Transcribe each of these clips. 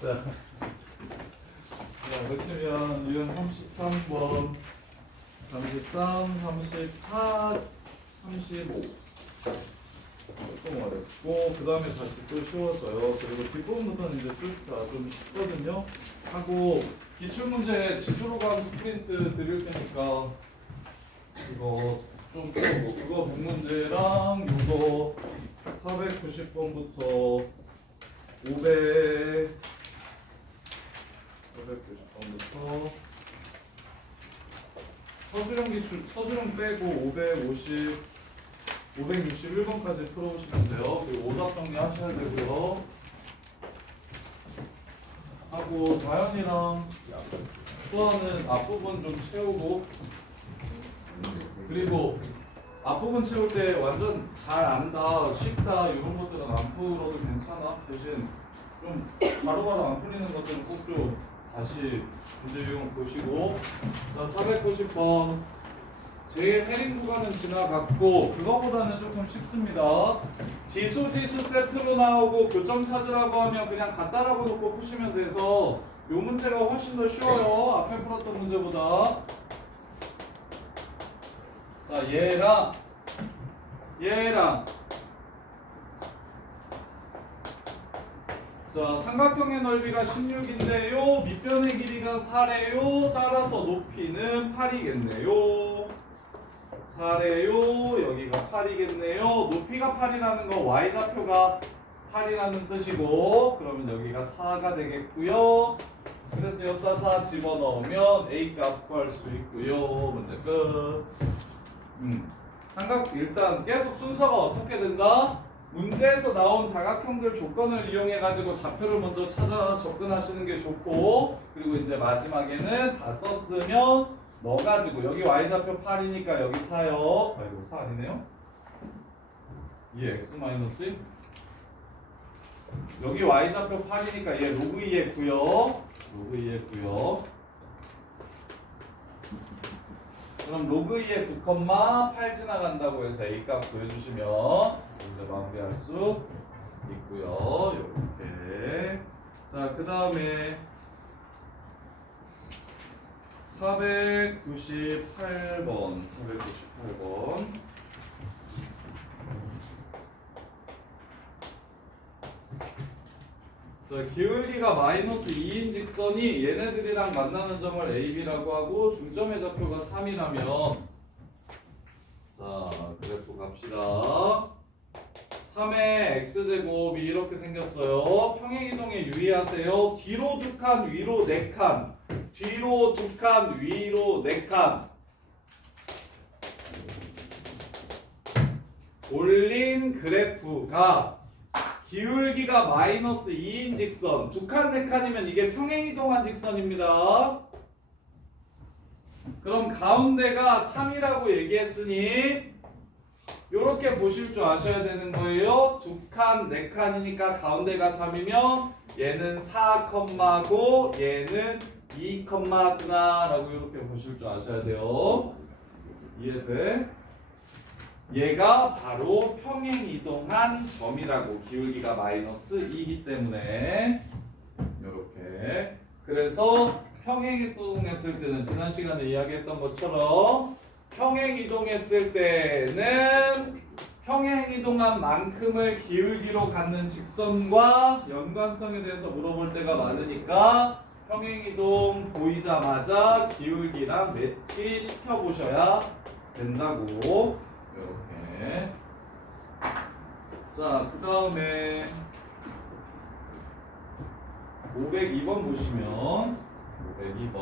자, 보시면 유형 33번, 33, 34, 35 조금 어렵고 그 다음에 다시 또 쉬워서요. 그리고 뒷부분부터는 이제 좀 쉽거든요. 하고 기출문제 지수로 간 스프린트 드릴 테니까 이거 좀 푸고 그거 100문제랑 이거 490번부터 490번부터 서술형 기출, 서술형 빼고 561번까지 풀어오시면 돼요. 그리고 오답 정리하셔야 되고요. 하고 다현이랑 수아는 앞부분 좀 채우고, 그리고 앞부분 채울 때 완전 잘 안다, 쉽다 이런 것들은 안 풀어도 괜찮아. 대신 좀 바로바로 안 풀리는 것들은 꼭 좀 다시 문제 유형 보시고. 자, 490번 제일 해링 구간은 지나갔고 그거보다는 조금 쉽습니다. 지수 세트로 나오고 교점 찾으라고 하면 그냥 갖다라고 놓고 푸시면 돼서 요 문제가 훨씬 더 쉬워요. 앞에 풀었던 문제보다. 자, 얘랑 자, 삼각형의 넓이가 16인데요. 밑변의 길이가 4래요. 따라서 높이는 8이겠네요. 4래요. 여기가 8이겠네요. 높이가 8이라는 건 y좌표가 8이라는 뜻이고, 그러면 여기가 4가 되겠고요. 그래서 여기다 4 집어넣으면 a 값 구할 수 있고요. 문제 끝. 삼각 일단 계속 순서가 어떻게 된다? 문제에서 나온 다각형들 조건을 이용해 가지고 좌표를 먼저 찾아 접근하시는 게 좋고, 그리고 이제 마지막에는 다 썼으면 넣어가지고 여기 y좌표 8이니까 여기 4요. 아이고 4 아니네요. 이 x 마이너스 1. 여기 y좌표 8이니까 얘 로그 2에 9요. 로그 2에 9요. 그럼 로그 2에 9,8 지나간다고 해서 a 값 구해주시면 이제 마무리할 수 있고요. 이렇게. 자, 그 다음에 498번. 자, 기울기가 마이너스 2인 직선이 얘네들이랑 만나는 점을 AB라고 하고 중점의 좌표가 3이라면, 자, 그래프 갑시다. 3의 x제곱이 이렇게 생겼어요. 평행이동에 유의하세요. 뒤로 2칸, 위로 4칸. 뒤로 2칸, 위로 4칸. 올린 그래프가 기울기가 마이너스 2인 직선, 2칸, 4칸이면 이게 평행이동한 직선입니다. 그럼 가운데가 3이라고 얘기했으니 요렇게 보실 줄 아셔야 되는 거예요. 2칸, 4칸이니까 가운데가 3이면 얘는 4컴마고 얘는 2컴마구나 라고 이렇게 보실 줄 아셔야 돼요. 이해돼? 얘가 바로 평행이동한 점이라고, 기울기가 마이너스 2이기 때문에 이렇게. 그래서 평행이동했을 때는 지난 시간에 이야기했던 것처럼 평행이동했을 때는 평행이동한 만큼을 기울기로 갖는 직선과 연관성에 대해서 물어볼 때가 많으니까 평행이동 보이자마자 기울기랑 매치 시켜보셔야 된다고. 이렇게. 자, 그 다음에 502번 보시면 502번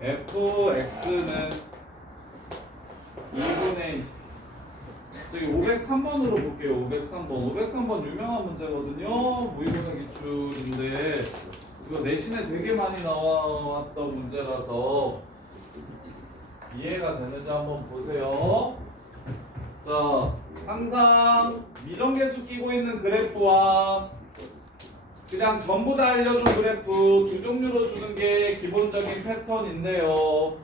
fx는 2분의 저기 503번으로 볼게요. 503번 유명한 문제거든요. 모의고사 기출인데 이거 내신에 되게 많이 나왔던 문제라서 이해가 되는지 한번 보세요. 자, 항상 미정계수 끼고 있는 그래프와 그냥 전부 다 알려준 그래프 두 종류로 주는 게 기본적인 패턴인데요.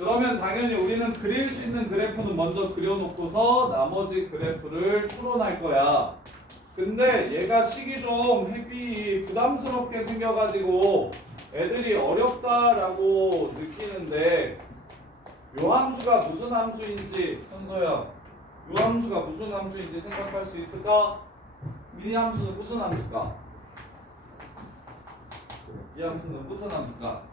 그러면 당연히 우리는 그릴 수 있는 그래프는 먼저 그려놓고서 나머지 그래프를 추론할 거야. 근데 얘가 식이 좀 핵이 부담스럽게 생겨가지고 애들이 어렵다라고 느끼는데 요 함수가 무슨 함수인지 현서야 요 함수가 무슨 함수인지 생각할 수 있을까? 이 함수는 무슨 함수일까? 이 함수는 무슨 함수일까?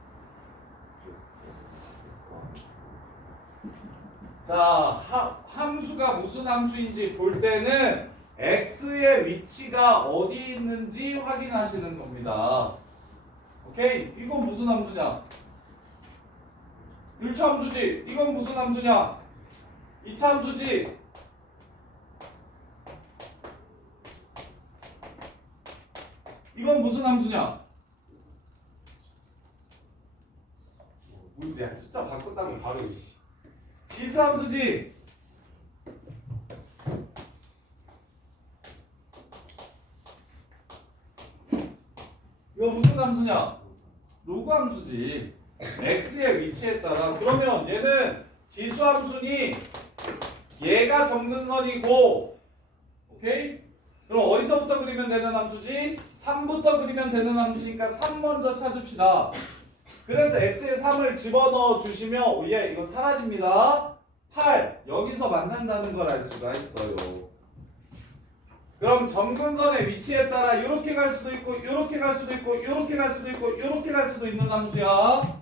자, 함수가 무슨 함수인지 볼 때는 x의 위치가 어디 있는지 확인하시는 겁니다. 오케이? 이건 무슨 함수냐? 1차 함수지. 이건 무슨 함수냐? 2차 함수지. 이건 무슨 함수냐? 내가 숫자 바꿨다고 바로 지수 함수지. 이거 무슨 함수냐? 로그 함수지. x의 위치에 따라. 그러면 얘는 지수 함수니 얘가 점근선이고, 오케이? 그럼 어디서부터 그리면 되는 함수지? 3부터 그리면 되는 함수니까 3 먼저 찾읍시다. 그래서 x에 3을 집어넣어 주시면 얘 이거 사라집니다. 8 여기서 만난다는 걸 알 수가 있어요. 그럼 점근선의 위치에 따라 이렇게 갈 수도 있고 이렇게 갈 수도 있고 이렇게 갈 수도 있고 이렇게 갈 수도 있는 함수야.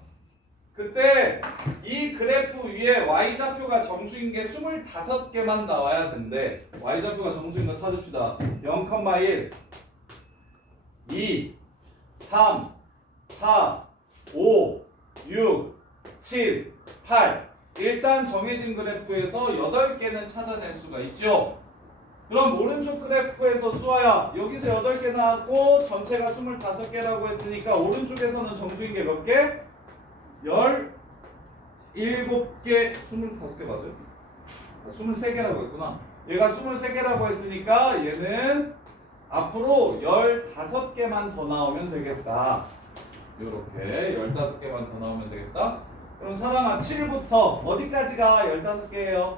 그때 이 그래프 위에 y좌표가 정수인 게 25개만 나와야 된대. y좌표가 정수인 거 찾읍시다. 0,1 2 3 4 5 6 7 8 일단 정해진 그래프에서 8개는 찾아낼 수가 있죠. 그럼 오른쪽 그래프에서 수아야 여기서 8개 나왔고 전체가 25개라고 했으니까 오른쪽에서는 정수인 게 몇 개? 17개 25개 맞아요? 23개라고 했구나. 얘가 23개라고 했으니까 얘는 앞으로 15개만 더 나오면 되겠다. 요렇게 15개만 더 나오면 되겠다. 그럼 사랑아 7부터 어디까지가 15개예요?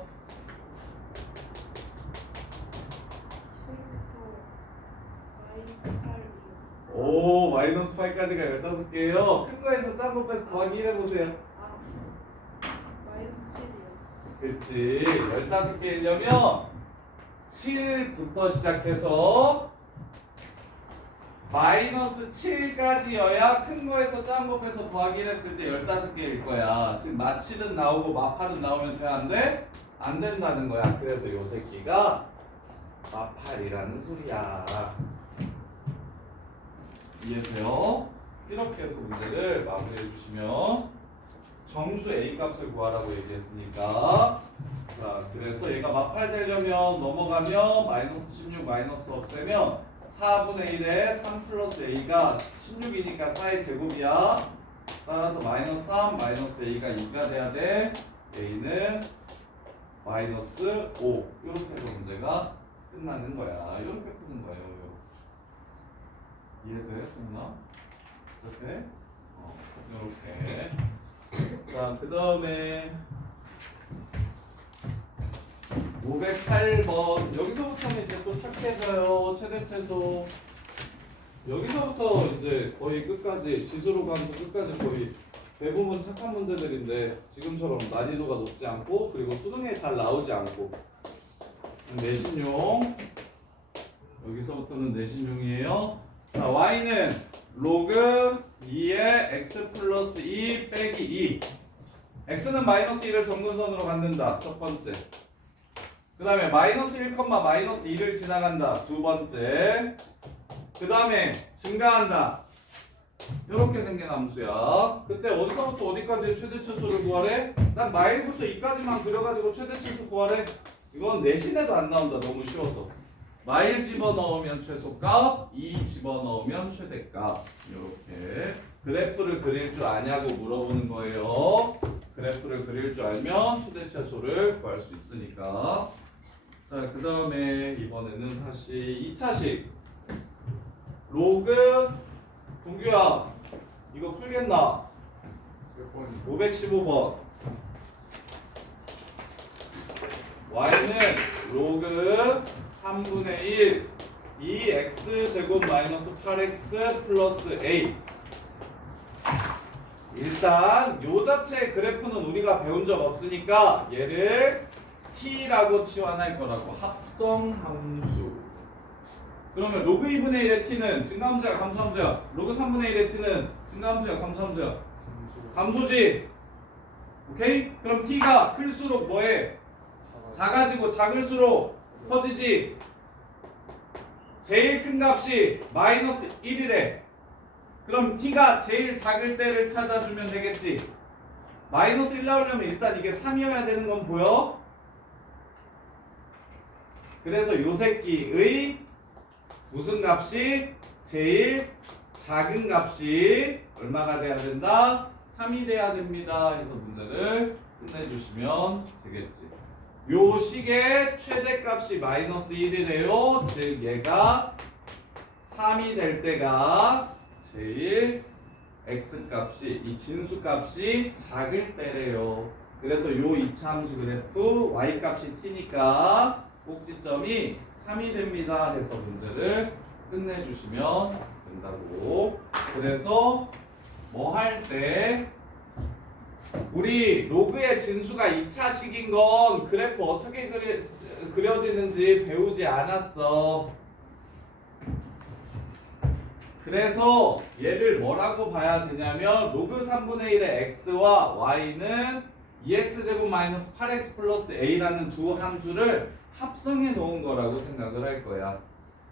오, 마이너스 8까지가 15개예요. 큰 거에서 작은 거 빼서 더하기 1 해보세요. 마이너스 7이요. 그치. 15개이려면 7부터 시작해서 마이너스 7까지여야 큰 거에서 작은 거 빼서 더하기 1 했을 때 15개일 거야. 지금 마7은 나오고 마8은 나오면 돼? 안 돼? 안 된다는 거야. 그래서 요 새끼가 마8이라는 소리야. 이해돼요? 이렇게 해서 문제를 마무리해 주시면 정수 A 값을 구하라고 얘기했으니까 자 그래서 얘가 마8 되려면 넘어가면 마이너스 16 마이너스 없애면 4분의 1에 3 플러스 A가 16이니까 4의 제곱이야. 따라서 마이너스 3 마이너스 A가 2가 돼야 돼. A는 마이너스 5 이렇게 해서 문제가 끝나는 거야. 이렇게 푸는 거예요. 이해돼? 승훈아? 시작해? 이렇게. 자, 그 다음에 508번. 여기서부터는 이제 또 착해져요. 최대 최소. 여기서부터 이제 거의 끝까지 지수로 가면서 끝까지 거의 대부분 착한 문제들인데 지금처럼 난이도가 높지 않고 그리고 수능에 잘 나오지 않고 내신용. 여기서부터는 내신용이에요. 자, y는 로그 2의 x 플러스 2 빼기 2. x는 마이너스 1을 정근선으로 갖는다. 첫 번째. 그 다음에 마이너스 1, 마이너스 2를 지나간다. 두 번째. 그 다음에 증가한다. 이렇게 생긴 함수야. 그때 어디서부터 어디까지 최대 최소를 구하래? 난 마일부터 2까지만 그려가지고 최대 최소 구하래. 이건 내신에도 안 나온다. 너무 쉬워서. 마일 집어넣으면 최소값, 2 집어넣으면 최대값. 이렇게 그래프를 그릴 줄 아냐고 물어보는 거예요. 그래프를 그릴 줄 알면 최대 최소를 구할 수 있으니까. 자, 그 다음에 이번에는 다시 2차식 로그 동규야 이거 풀겠나? 515번 y는 로그 3분의 1 2x 제곱 마이너스 8x 플러스 a. 일단 요 자체의 그래프는 우리가 배운 적 없으니까 얘를 t라고 치환할 거라고. 합성함수. 그러면 로그 2분의 1의 t는 증가함수야 감소함수야? 로그 3분의 1의 t는 증가함수야 감소함수야? 감소지. 오케이? 그럼 t가 클수록 뭐해? 작아지고 작을수록 커지지. 제일 큰 값이 마이너스 1이래. 그럼 t가 제일 작을 때를 찾아주면 되겠지. 마이너스 1 나오려면 일단 이게 3이어야 되는 건 보여? 그래서 요 새끼의 무슨 값이 제일 작은 값이 얼마가 돼야 된다? 3이 돼야 됩니다. 해서 문제를 끝내주시면 되겠지. 요 식의 최대값이 마이너스 1이래요. 즉 얘가 3이 될 때가 제일 x값이 이 진수값이 작을 때래요. 그래서 요 이차함수 그래프 y값이 t니까 꼭지점이 3이 됩니다. 해서 문제를 끝내주시면 된다고. 그래서 뭐 할 때 우리 로그의 진수가 2차식인 건 그래프 어떻게 그려지는지 배우지 않았어. 그래서 얘를 뭐라고 봐야 되냐면 로그 3분의 1의 x와 y는 2x제곱 마이너스 8x 플러스 a라는 두 함수를 합성해 놓은 거라고 생각을 할 거야.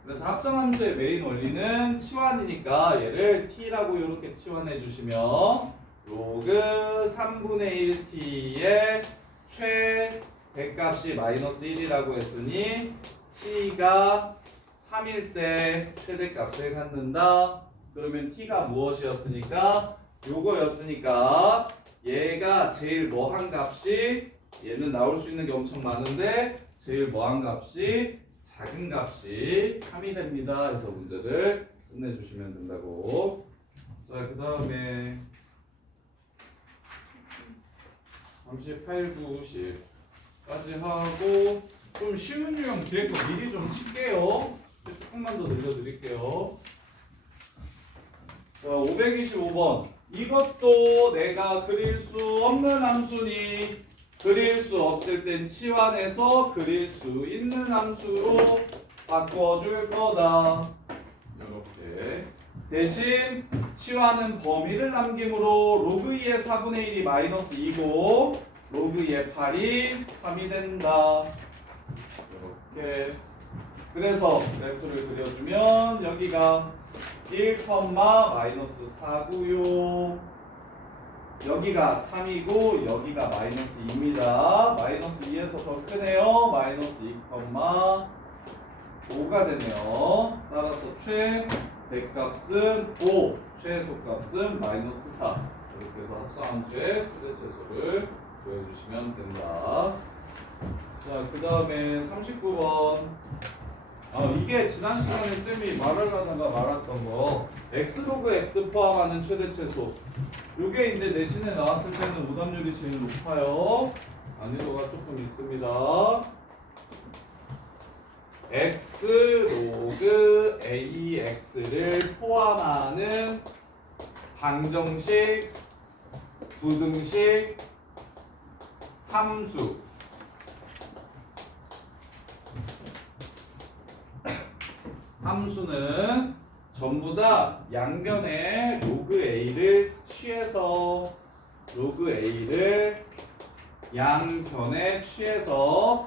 그래서 합성함수의 메인 원리는 치환이니까 얘를 t라고 이렇게 치환해 주시면 로그 3분의 1t의 최대값이 마이너스 1이라고 했으니 t가 3일 때 최대값을 갖는다. 그러면 t가 무엇이었으니까? 요거였으니까 얘가 제일 뭐한 값이 얘는 나올 수 있는 게 엄청 많은데 제일 뭐한 값이 작은 값이 3이 됩니다. 해서 문제를 끝내주시면 된다고. 자, 그 다음에 38, 9, 10까지 하고 좀 쉬운 유형 뒤에 거 미리 좀 칠게요. 조금만 더 늘려드릴게요. 자, 525번. 이것도 내가 그릴 수 없는 함수니 그릴 수 없을 땐 치환해서 그릴 수 있는 함수로 바꿔줄 거다. 이렇게. 대신 치환은 범위를 남김으로 로그 2의 4분의 1이 마이너스 2고 로그 2의 8이 3이 된다. 이렇게. 그래서 그래프를 그려주면 여기가 1, 마이너스 4고요. 여기가 3이고 여기가 마이너스 2입니다. 마이너스 2에서 더 크네요. 마이너스 2, 5가 되네요. 따라서 최대값은 5, 최소값은 마이너스 4. 이렇게 해서 합성함수의 최대최소를 구해주시면 된다. 자, 그 다음에 39번. 이게 지난 시간에 쌤이 말하려다가 말았던 거 x로그 x 포함하는 최대 최소. 요게 이제 내신에 나왔을 때는 오답률이 제일 높아요. 난이도가 조금 있습니다. x로그 ax를 포함하는 방정식, 부등식 함수. 함수는 전부 다 양변에 로그 a를 취해서 양변에 취해서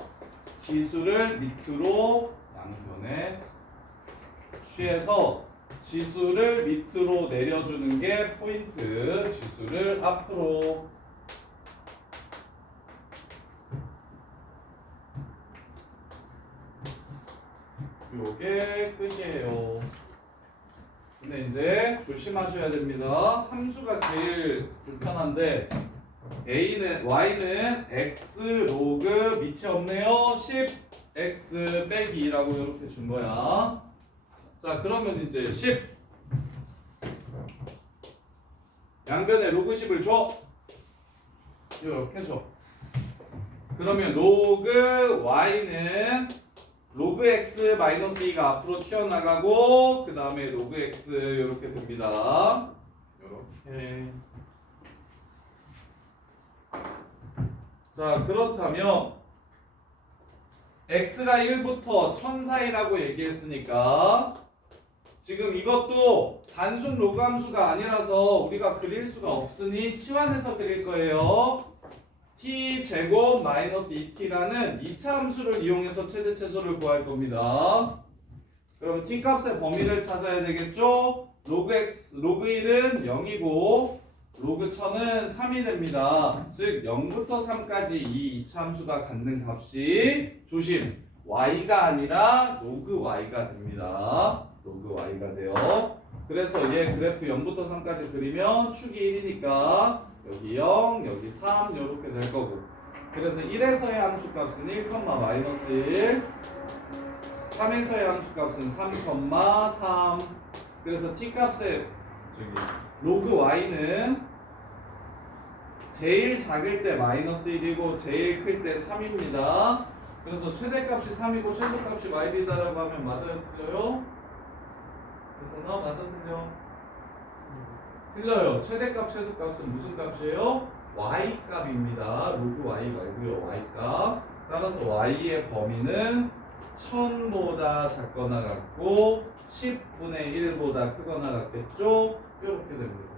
지수를 밑으로 양변에 취해서 지수를 밑으로 내려주는 게 포인트. 지수를 앞으로. 요게 끝이에요. 근데 이제 조심하셔야 됩니다. 함수가 제일 불편한데 y는 x 로그 밑이 없네요. 10x 빼기 2라고 이렇게 준 거야. 자, 그러면 이제 10 양변에 로그 10을 줘. 이렇게 줘. 그러면 로그 y는 로그 x 마이너스 2가 앞으로 튀어나가고 그 다음에 로그 x 이렇게 됩니다. 이렇게. 자, 그렇다면 x가 1부터 1000 사이라고 얘기했으니까 지금 이것도 단순 로그 함수가 아니라서 우리가 그릴 수가 없으니 치환해서 그릴 거예요. t 제곱 마이너스 2t라는 2차 함수를 이용해서 최대 최소를 구할 겁니다. 그럼 t 값의 범위를 찾아야 되겠죠? 로그 x, 로그 1은 0이고 로그 1000은 3이 됩니다. 즉 0부터 3까지 이 2차 함수가 갖는 값이 조심 y가 아니라 로그 y가 됩니다. 로그 y가 돼요. 그래서 얘 그래프 0부터 3까지 그리면 축이 1이니까 여기 0, 여기 3 이렇게 될 거고 그래서 1에서의 함수값은 1, 마이너스 1 3에서의 함수값은 3, 3 그래서 t값의 로그 y는 제일 작을 때 마이너스 1이고 제일 클 때 3입니다. 그래서 최대값이 3이고 최소값이 y이다라고 하면 맞아요? 틀려요? 그래서 맞아 틀려? 틀려요. 최대값 최소값은 무슨 값이에요? y값입니다. 로그 y 말고요. y값. 따라서 y의 범위는 1000보다 작거나 같고 10분의 1보다 크거나 같겠죠? 이렇게 됩니다.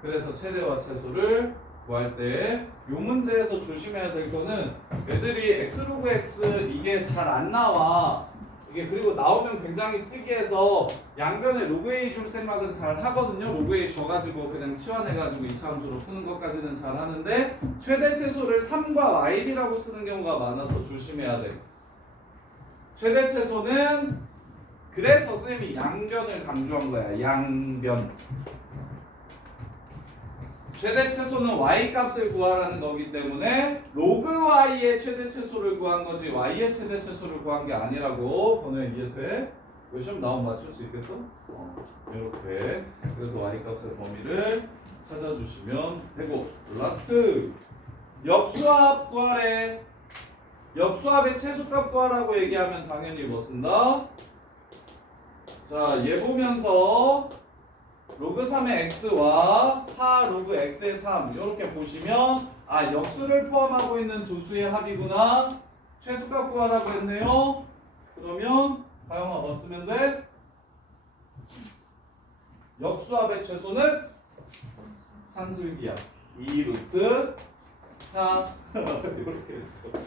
그래서 최대와 최소를 구할 때 이 문제에서 조심해야 될 거는 애들이 x 로그 x 이게 잘 안 나와. 이게 그리고 나오면 굉장히 특이해서 양변에 로그 A 줄 생각은 잘 하거든요. 로그 A 줘가지고 그냥 치환해가지고 2차 함수로 푸는 것까지는 잘 하는데 최대 최소를 3과 y이라고 쓰는 경우가 많아서 조심해야 돼. 최대 최소는 그래서 쌤이 양변을 강조한 거야. 양변. 최대 최소는 y 값을 구하라는 거기 때문에 로그 y의 최대 최소를 구한 거지 y의 최대 최소를 구한 게 아니라고. 번호에 이해돼? 이거 시험 나오면 맞출 수 있겠어? 이렇게. 그래서 y 값의 범위를 찾아주시면 되고 라스트 역수합 구하래. 역수합의 최소값 구하라고 얘기하면 당연히 뭐 쓴다? 자, 얘 보면서 로그 3의 x와 4 로그 x의 3 이렇게 보시면 아 역수를 포함하고 있는 두 수의 합이구나. 최소값 구하라고 했네요. 그러면 가영아 뭐 쓰면 돼? 역수합의 최소는 산술기야. 2 루트 4 이렇게 했어.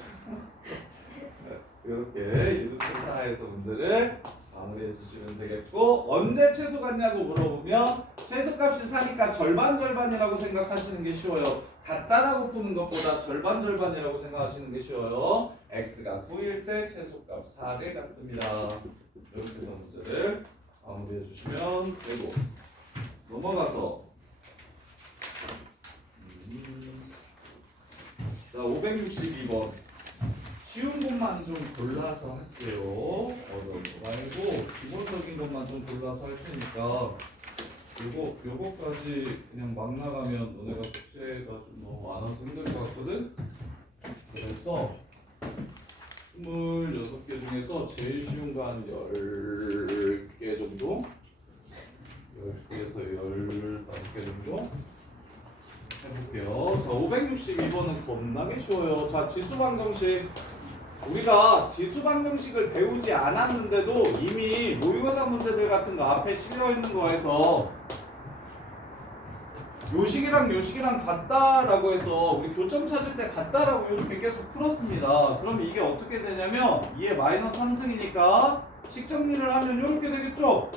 이렇게 2 루트 4에서 문제를 마무리해 주시면 되겠고 언제 최소 같냐고 물어보면 최소값이 4니까 절반이라고 생각하시는 게 쉬워요. 같다라고 푸는 것보다 절반이라고 생각하시는 게 쉬워요. x가 9일 때 최소값 4를 갖습니다. 이렇게 해서 문제를 마무리해 주시면 되고 넘어가서 자 562번 쉬운 것만 좀 골라서 할게요. 어려운 거 말고 기본적인 것만 좀 골라서 할 테니까 요거까지 그냥 막 나가면 너네가 숙제가 좀 너무 많아서 힘들 것 같거든. 그래서 26개 중에서 제일 쉬운 거 한 10개 정도? 10개에서 15개 정도? 해볼게요. 자, 562번은 겁나게 쉬워요. 자, 지수방정식. 우리가 지수방정식을 배우지 않았는데도 이미 모의고사 문제들 같은 거 앞에 실려 있는 거에서 요식이랑 같다라고 해서 우리 교점 찾을 때 같다라고 이렇게 계속 풀었습니다. 그럼 이게 어떻게 되냐면 2의 마이너스 3승이니까 식정리를 하면 이렇게 되겠죠?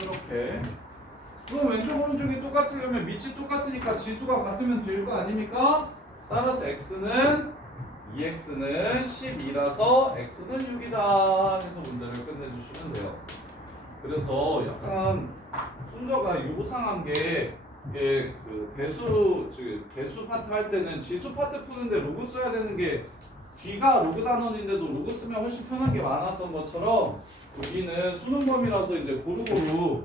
이렇게. 그럼 왼쪽 오른쪽이 똑같으려면 밑이 똑같으니까 지수가 같으면 될 거 아닙니까? 따라서 x는 2x는 12라서 x는 6이다 해서 문제를 끝내주시면 돼요. 그래서 약간 순서가 유보상한 게 그 배수 파트 할 때는 지수 파트 푸는데 로그 써야 되는 게 뒤가 로그 단원인데도 로그 쓰면 훨씬 편한 게 많았던 것처럼 여기는 수능 범위라서 이제 고루고루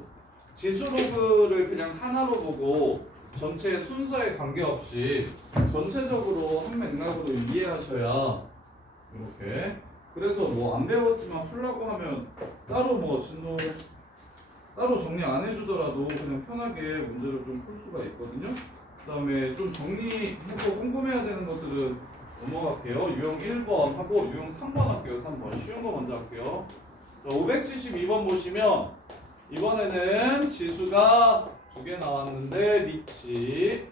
지수 로그를 그냥 하나로 보고 전체 순서에 관계없이 전체적으로 한 맥락으로 이해하셔야 이렇게. 그래서 뭐 안 배웠지만 풀라고 하면 따로 뭐 진도 따로 정리 안 해주더라도 그냥 편하게 문제를 좀 풀 수가 있거든요. 그 다음에 좀 정리해서 궁금해야 되는 것들은 넘어갈게요. 유형 1번 하고 유형 3번 할게요. 3번 쉬운 거 먼저 할게요. 자, 572번 보시면 이번에는 지수가 2개 나왔는데 리치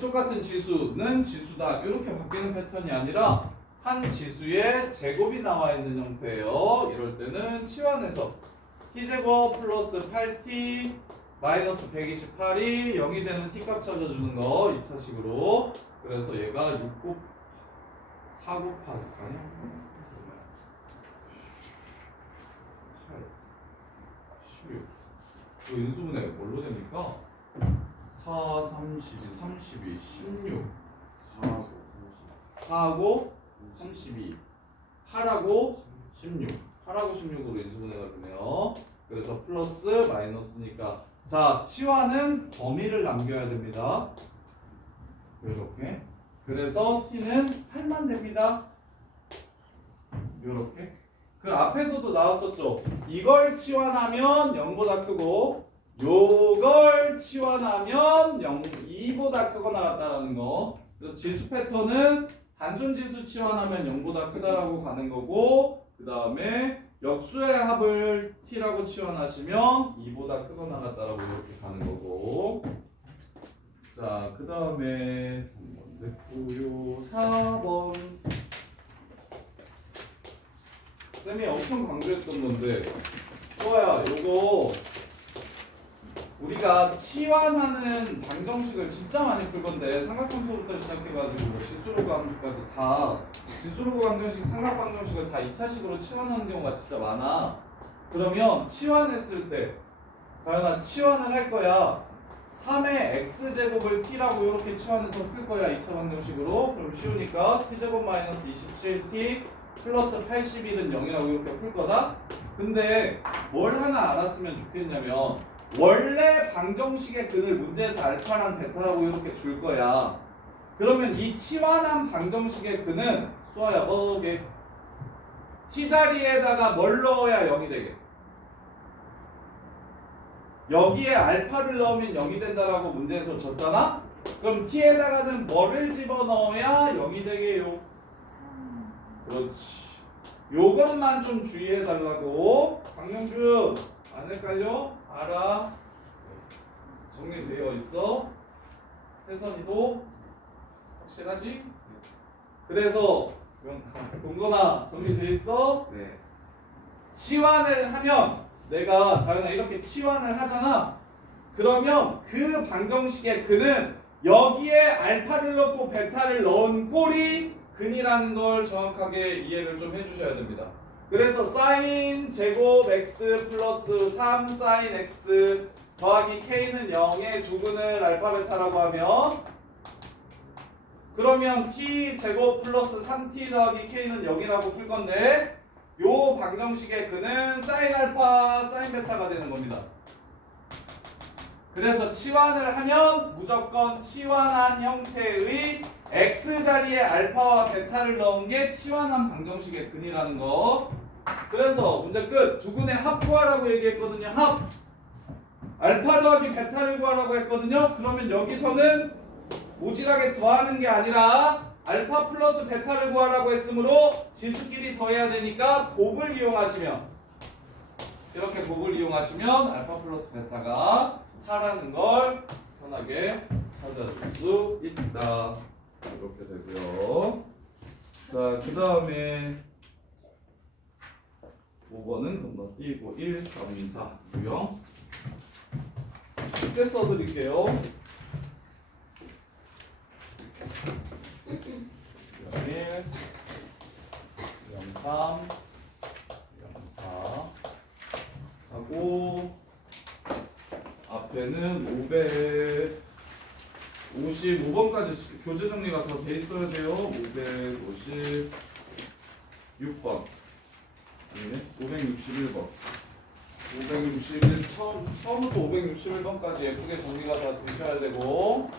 똑같은 지수는 지수다 이렇게 바뀌는 패턴이 아니라 한 지수의 제곱이 나와 있는 형태예요. 이럴 때는 치환해서 t제곱 플러스 8t 마이너스 128이 0이 되는 t값 찾아주는 거 2차식으로. 그래서 얘가 4 곱하기 아니야? 8 16 그 인수분해 뭘로 됩니까? 4, 32, 32, 16 4하고 32 8하고 16 8하고 16으로 인수분해가 되네요. 그래서 플러스 마이너스니까 자 치환은 범위를 남겨야 됩니다. 이렇게. 그래서 t는 8만 됩니다. 이렇게. 그 앞에서도 나왔었죠. 이걸 치환하면 0보다 크고 요걸 치환하면 2보다 크거나 같다라는 거. 그래서 지수 패턴은 단순 지수 치환하면 0보다 크다라고 가는 거고, 그 다음에 역수의 합을 t라고 치환하시면 2보다 크거나 같다라고 이렇게 가는 거고. 자, 그 다음에 3번 됐고요. 4번 쌤이 엄청 강조했던 건데, 수아야 요거 우리가 치환하는 방정식을 진짜 많이 풀 건데, 삼각함수부터 시작해가지고 뭐 지수로그 함수까지 다 지수로그 방정식, 삼각 방정식을 다 2차식으로 치환하는 경우가 진짜 많아. 그러면 치환했을 때 과연아 치환을 할 거야. 3의 x제곱을 t라고 이렇게 치환해서 풀 거야 2차 방정식으로. 그럼 쉬우니까 t제곱 마이너스 27t 플러스 81은 0이라고 이렇게 풀 거다. 근데 뭘 하나 알았으면 좋겠냐면, 원래 방정식의 근을 문제에서 알파랑 베타라고 이렇게 줄 거야. 그러면 이 치환한 방정식의 근은 수아야 뭐게 t 자리에다가 뭘 넣어야 0이 되게? 여기에 알파를 넣으면 0이 된다라고 문제에서 줬잖아? 그럼 t에다가는 뭐를 집어넣어야 0이 되게요? 그렇지. 요것만 좀 주의해 달라고. 강명준 안 헷갈려? 알아. 정리되어 있어. 혜선이도 확실하지? 그래서 동건아 정리되어 있어? 네. 치환을 하면 내가 다현아 이렇게 치환을 하잖아. 그러면 그 방정식의 근은 여기에 알파를 넣고 베타를 넣은 꼴이 근이라는 걸 정확하게 이해를 좀 해주셔야 됩니다. 그래서 사인 제곱 x 플러스 3 사인 x 더하기 k는 0의 두 근을 알파 베타라고 하면, 그러면 t 제곱 플러스 3t 더하기 k는 0이라고 풀 건데, 요 방정식의 근은 사인 알파 사인 베타가 되는 겁니다. 그래서 치환을 하면 무조건 치환한 형태의 x 자리에 알파와 베타를 넣은 게 치환한 방정식의 근이라는 거. 그래서 문제 끝. 두 근의 합 구하라고 얘기했거든요. 합. 알파 더하기 베타를 구하라고 했거든요. 그러면 여기서는 모질하게 더하는 게 아니라 알파 플러스 베타를 구하라고 했으므로 지수끼리 더해야 되니까 곱을 이용하시면, 이렇게 곱을 이용하시면 알파 플러스 베타가 4라는 걸 편하게 찾아줄 수 있다. 이렇게 되고요. 자, 그 다음에 5번은 건너뛰고 1, 3, 2, 4 유형 쉽게 써드릴게요. 1, 3, 4 하고 앞에는 555번까지 교재 정리가 다 돼 있어야 돼요. 556번, 561번. 561 처음부터 561번까지 예쁘게 정리가 다 되셔야 되고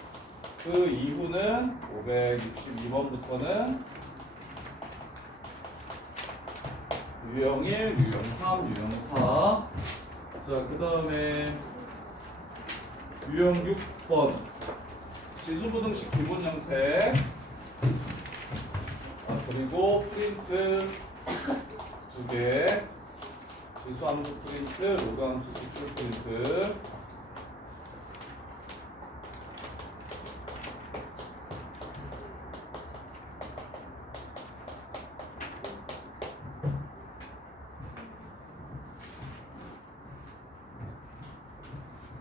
그 이후는 562번부터는 유형 1, 유형 3, 유형 4 자, 그 다음에 유형 6번 지수부등식 기본 형태 그리고 프린트 2개 지수함수 프린트, 로그함수 기출 프린트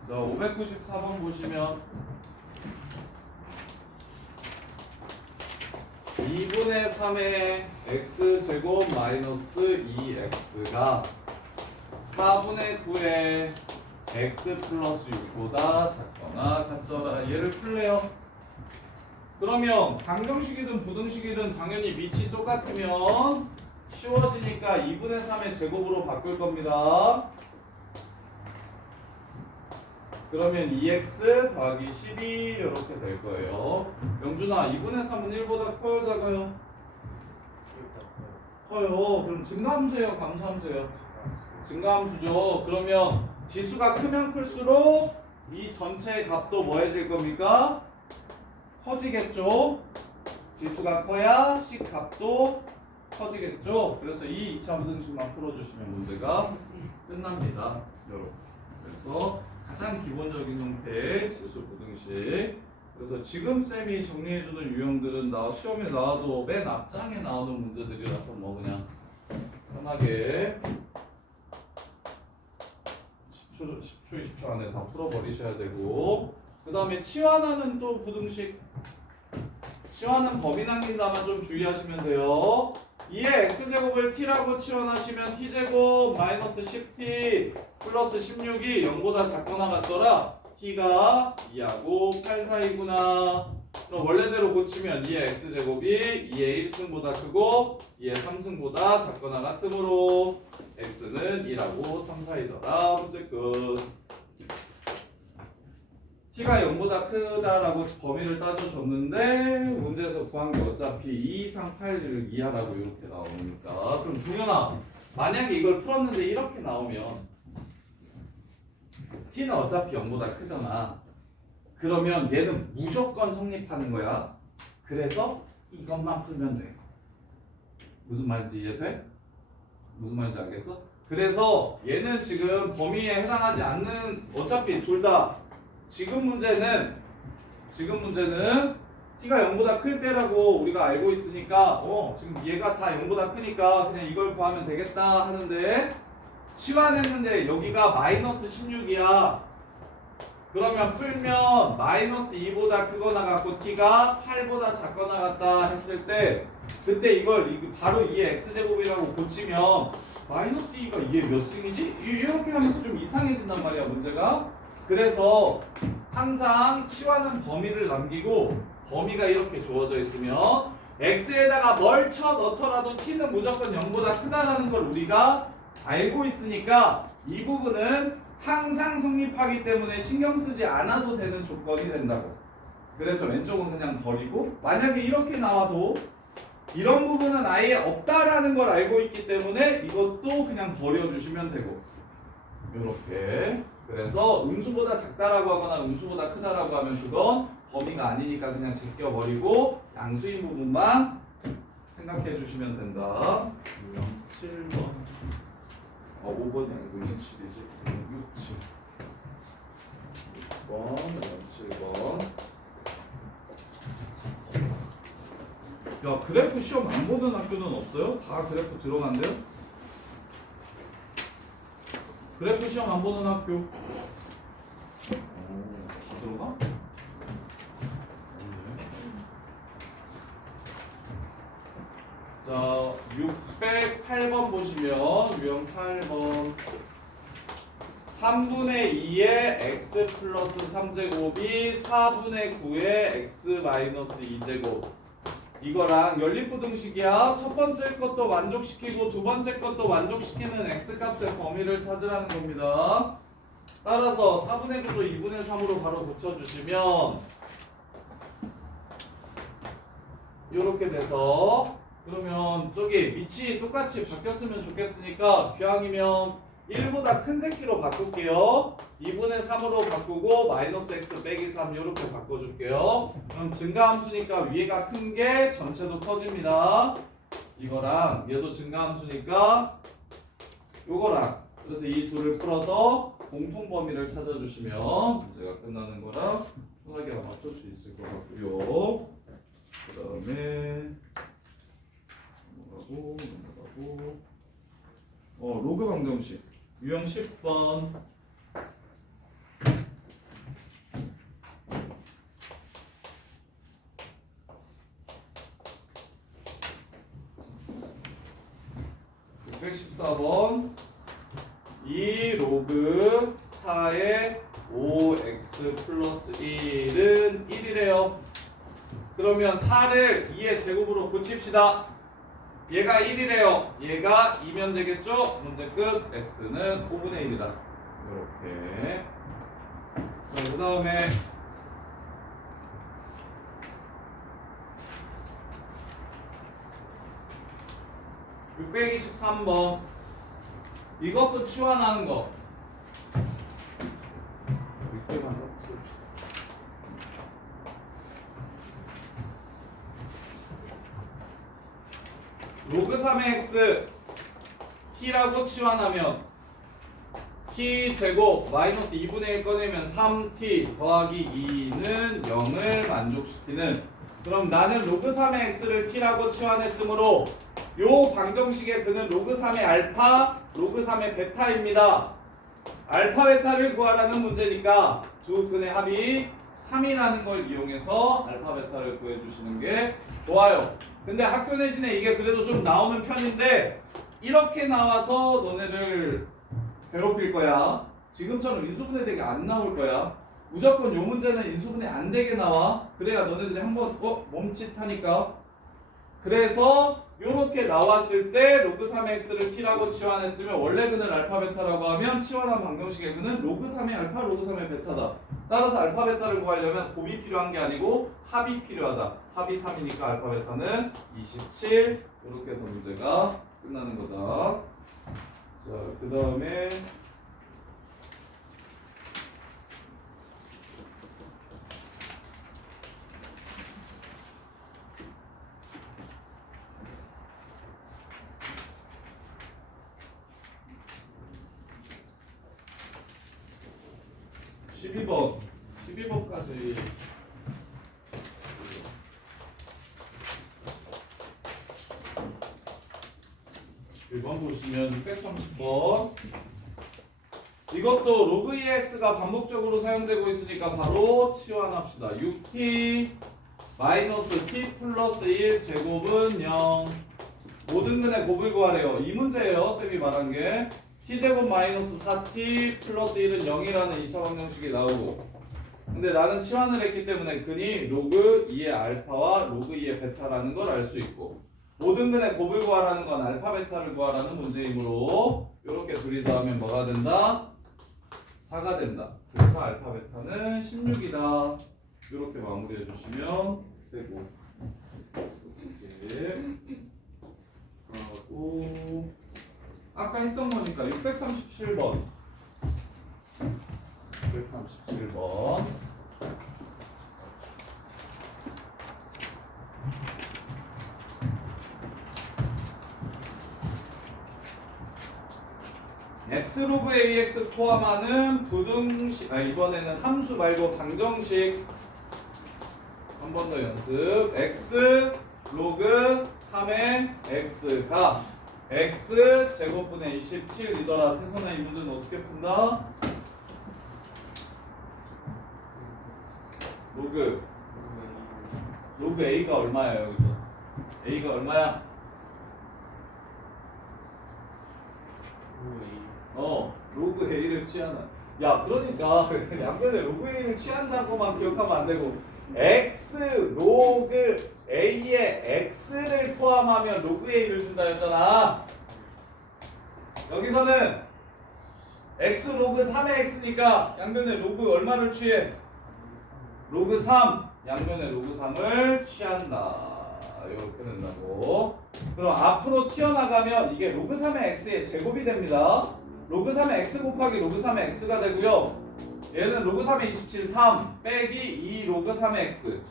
자, 594번 보시면 2분의 3의 x제곱 마이너스 2x가 4분의 9의 x 플러스 6보다 작거나 같더라. 얘를 풀래요. 그러면 방정식이든 부등식이든 당연히 밑이 똑같으면 쉬워지니까 2분의 3의 제곱으로 바꿀 겁니다. 그러면 2x 더하기 12 이렇게 될 거예요. 영준아, 2분의 3은 1보다 커요, 작아요? 커요. 그럼 증가함수예요, 감소함수예요? 증가함수죠. 그러면 지수가 크면 클수록 이 전체 값도 뭐해질 겁니까? 커지겠죠. 지수가 커야 식 값도 커지겠죠. 그래서 이 2차 부등식만 풀어주시면 문제가 끝납니다. 이렇게. 그래서 가장 기본적인 형태의 지수 부등식. 그래서 지금 쌤이 정리해주는 유형들은 시험에 나와도 맨 앞장에 나오는 문제들이라서 뭐 그냥 편하게 10초, 20초 안에 다 풀어버리셔야 되고, 그 다음에 치환하는 또 부등식. 치환은 범위 남긴다만 좀 주의하시면 돼요. 2의 x제곱을 t라고 치환하시면 t제곱 마이너스 10t 플러스 16이 0보다 작거나 같더라. t가 2하고 8 사이구나. 그럼 원래대로 고치면 2의 x제곱이 2의 1승보다 크고 2의 3승보다 작거나 같으므로 x는 1하고 3 사이더라. 문제 끝. t가 0보다 크다라고 범위를 따져줬는데 문제에서 구한 게 어차피 2 이상 8을 이하라고 이렇게 나오니까, 그럼 동현아, 만약에 이걸 풀었는데 이렇게 나오면 t는 어차피 0보다 크잖아. 그러면 얘는 무조건 성립하는 거야. 그래서 이것만 풀면 돼. 무슨 말인지 이해돼? 무슨 말인지 알겠어? 그래서 얘는 지금 범위에 해당하지 않는, 어차피 둘 다 지금 문제는 t가 0보다 클 때라고 우리가 알고 있으니까 지금 얘가 다 0보다 크니까 그냥 이걸 구하면 되겠다 하는데, 치환했는데 여기가 마이너스 16이야. 그러면 풀면 마이너스 2보다 크거나 같고 t가 8보다 작거나 같다 했을 때, 그때 이걸 바로 2의 x제곱이라고 고치면 마이너스 2가 이게 몇 승이지? 이렇게 하면서 좀 이상해진단 말이야, 문제가. 그래서 항상 치환은 범위를 남기고, 범위가 이렇게 주어져 있으면 x에다가 뭘 쳐 넣더라도 t는 무조건 0보다 크다라는 걸 우리가 알고 있으니까 이 부분은 항상 성립하기 때문에 신경 쓰지 않아도 되는 조건이 된다고. 그래서 왼쪽은 그냥 버리고, 만약에 이렇게 나와도 이런 부분은 아예 없다라는 걸 알고 있기 때문에 이것도 그냥 버려주시면 되고, 이렇게. 그래서 음수보다 작다라고 하거나 음수보다 크다라고 하면 그건 범위가 아니니까 그냥 제껴버리고 양수인 부분만 생각해 주시면 된다. 유형 7번 5번이 아니고 7이지. 6, 7 6번, 7번. 야, 그래프 시험 안 보는 학교는 없어요? 다 그래프 들어간대요? 그래프 시험 안 보는 학교 다 들어가? 자, 608번 보시면 유형 8번 3분의 2의 x 플러스 3제곱이 4분의 9의 x 마이너스 2제곱. 이거랑 연립부등식이야. 첫 번째 것도 만족시키고 두 번째 것도 만족시키는 x값의 범위를 찾으라는 겁니다. 따라서 4분의 9도 2분의 3으로 바로 고쳐주시면 이렇게 돼서 그러면 저기 밑이 똑같이 바뀌었으면 좋겠으니까 귀향이면 1보다 큰 새끼로 바꿀게요. 2분의 3으로 바꾸고 마이너스 x 빼기 3 이렇게 바꿔줄게요. 그럼 증가함수니까 위에가 큰 게 전체도 커집니다. 이거랑 얘도 증가함수니까 요거랑 그래서 이 둘을 풀어서 공통 범위를 찾아주시면 문제가 끝나는 거랑 편하게 맞출 수 있을 것 같고요. 그 다음에 넘어가고 로그 방정식 유형 10번 (614번) 2 로그 4의 5x 플러스 1은 1이래요. 그러면 4를 2의 제곱으로 고칩시다. 얘가 1이래요. 얘가 2면 되겠죠? 문제 끝. x는 5분의 1이다. 이렇게. 자, 그 다음에 623번. 이것도 치환하는 거. 600만 더 치웁시다. 로그 3의 x t라고 치환하면 t 제곱 마이너스 2분의 1 꺼내면 3t 더하기 2는 0을 만족시키는. 그럼 나는 로그 3의 x를 t라고 치환했으므로 요 방정식의 근은 로그 3의 알파, 로그 3의 베타입니다. 알파 베타를 구하라는 문제니까 두 근의 합이 3이라는 걸 이용해서 알파 베타를 구해주시는 게 좋아요. 근데 학교 내신에 이게 그래도 좀 나오는 편인데 이렇게 나와서 너네를 괴롭힐 거야. 지금처럼 인수분해 되게 안 나올 거야. 무조건 요 문제는 인수분해 안 되게 나와. 그래야 너네들이 한번 멈칫하니까. 그래서 요렇게 나왔을 때 로그 3의 x를 t라고 치환했으면 원래 근을 알파 베타라고 하면 치환한 방정식의 근은 로그 3의 알파 로그 3의 베타다. 따라서 알파 베타를 구하려면 곱이 필요한 게 아니고 합이 필요하다. 합이 3이니까 알파 베타는 27. 이렇게 해서 문제가 끝나는 거다. 자, 그 다음에 12번까지 1번 보시면 630번 이것도 로그 2x가 반복적으로 사용되고 있으니까 바로 치환합시다. 6t 마이너스 t 플러스 1 제곱은 0. 모든 근의 곱을 구하래요. 이 문제예요. 쌤이 말한 게 t제곱 마이너스 4t 플러스 1은 0이라는 2차 방정식이 나오고 근데 나는 치환을 했기 때문에 근이 로그 2의 알파와 로그 2의 베타라는 걸 알 수 있고 모든 근의 곱을 구하라는 건 알파 베타를 구하라는 문제이므로 이렇게 둘이 더하면 뭐가 된다? 4가 된다. 그래서 알파 베타는 16이다. 이렇게 마무리해 주시면 되고 이렇게 하고 아까 했던 거니까 637번 637번 x 로그 ax 포함하는 부등식 이번에는 함수 말고 방정식 한 번 더 연습 x 로그 3의 x가 x 제곱분의 27이더라. 태선아 이 문제는 어떻게 푼다? 로그 a가 얼마야 여기서? a가 얼마야? 로그 a를 취하나. 야 그러니까 양변에 로그 a를 취한다고만 기억하면 안 되고 x 로그 a에 x를 포함하면 로그 a를 준다 했잖아. 여기서는 x 로그 3의 x니까 양변에 로그 얼마를 취해? 로그 3. 양변에 로그 3을 취한다. 이렇게 된다고. 그럼 앞으로 튀어나가면 이게 로그 3의 x의 제곱이 됩니다. 로그 3의 x 곱하기 로그 3의 x가 되고요. 얘는 로그 3의 27, 3 빼기 2 로그 3의 x.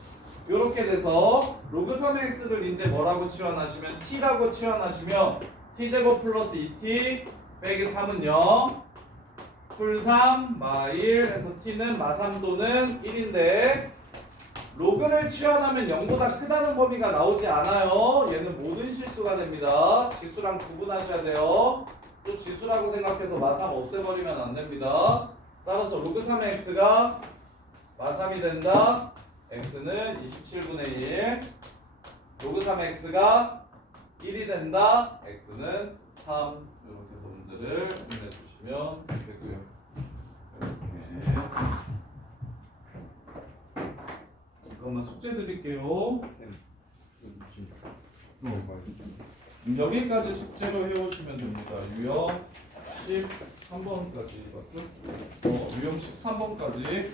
이렇게 돼서 로그 3의 x를 이제 뭐라고 치환하시면 t라고 치환하시면 t제곱 플러스 2t 빼기 3은 0 풀 3 마1 해서 t는 마3도는 1인데 로그를 치환하면 0보다 크다는 범위가 나오지 않아요. 얘는 모든 실수가 됩니다. 지수랑 구분하셔야 돼요. 또 지수라고 생각해서 마3 없애버리면 안 됩니다. 따라서 로그 3의 x가 마3이 된다. x는 27분의 1. 로그 3의 x가 1이 된다. x는 3. 이렇게 해서 문제를 끝내주시면 되고요. 이렇게. 잠깐만 숙제 드릴게요. 여기까지 숙제로 해오시면 됩니다. 유형 13번까지 맞죠? 유형 13번까지